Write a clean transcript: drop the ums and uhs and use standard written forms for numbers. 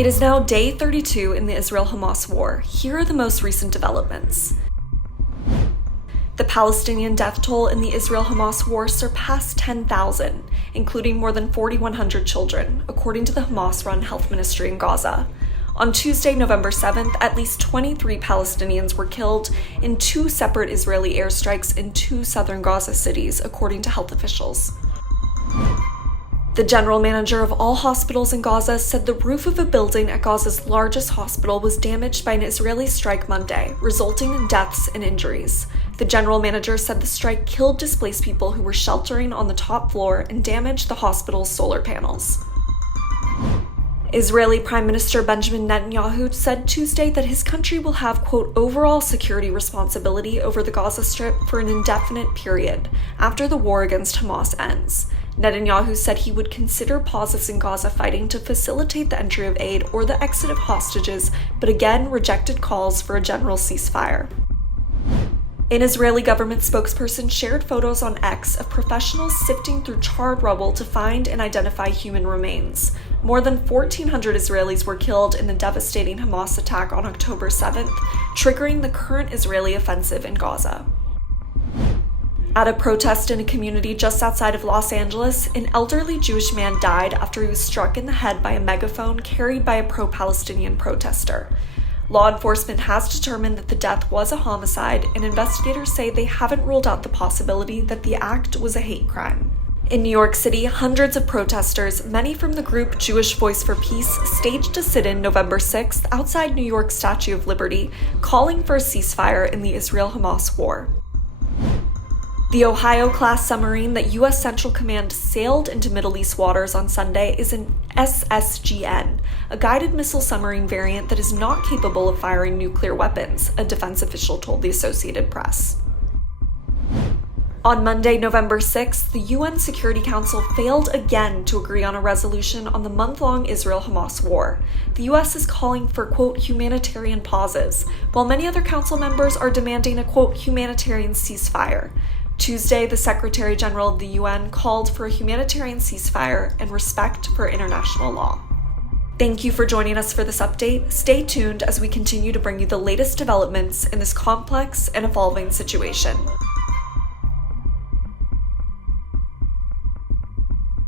It is now day 32 in the Israel-Hamas War. Here are the most recent developments. The Palestinian death toll in the Israel-Hamas War surpassed 10,000, including more than 4,100 children, according to the Hamas-run health ministry in Gaza. On Tuesday, November 7th, at least 23 Palestinians were killed in 2 separate Israeli airstrikes in 2 southern Gaza cities, according to health officials. The general manager of all hospitals in Gaza said the roof of a building at Gaza's largest hospital was damaged by an Israeli strike Monday, resulting in deaths and injuries. The general manager said the strike killed displaced people who were sheltering on the top floor and damaged the hospital's solar panels. Israeli Prime Minister Benjamin Netanyahu said Tuesday that his country will have, quote, overall security responsibility over the Gaza Strip for an indefinite period after the war against Hamas ends. Netanyahu said he would consider pauses in Gaza fighting to facilitate the entry of aid or the exit of hostages, but again rejected calls for a general ceasefire. An Israeli government spokesperson shared photos on X of professionals sifting through charred rubble to find and identify human remains. More than 1,400 Israelis were killed in the devastating Hamas attack on October 7th, triggering the current Israeli offensive in Gaza. At a protest in a community just outside of Los Angeles, an elderly Jewish man died after he was struck in the head by a megaphone carried by a pro-Palestinian protester. Law enforcement has determined that the death was a homicide, and investigators say they haven't ruled out the possibility that the act was a hate crime. In New York City, hundreds of protesters, many from the group Jewish Voice for Peace, staged a sit-in November 6th outside New York's Statue of Liberty, calling for a ceasefire in the Israel-Hamas War. The Ohio-class submarine that U.S. Central Command sailed into Middle East waters on Sunday is an SSGN, a guided missile submarine variant that is not capable of firing nuclear weapons, a defense official told the Associated Press. On Monday, November 6th, the UN Security Council failed again to agree on a resolution on the month-long Israel-Hamas war. The U.S. is calling for, quote, humanitarian pauses, while many other council members are demanding a, quote, humanitarian ceasefire. Tuesday, the Secretary General of the UN called for a humanitarian ceasefire and respect for international law. Thank you for joining us for this update. Stay tuned as we continue to bring you the latest developments in this complex and evolving situation.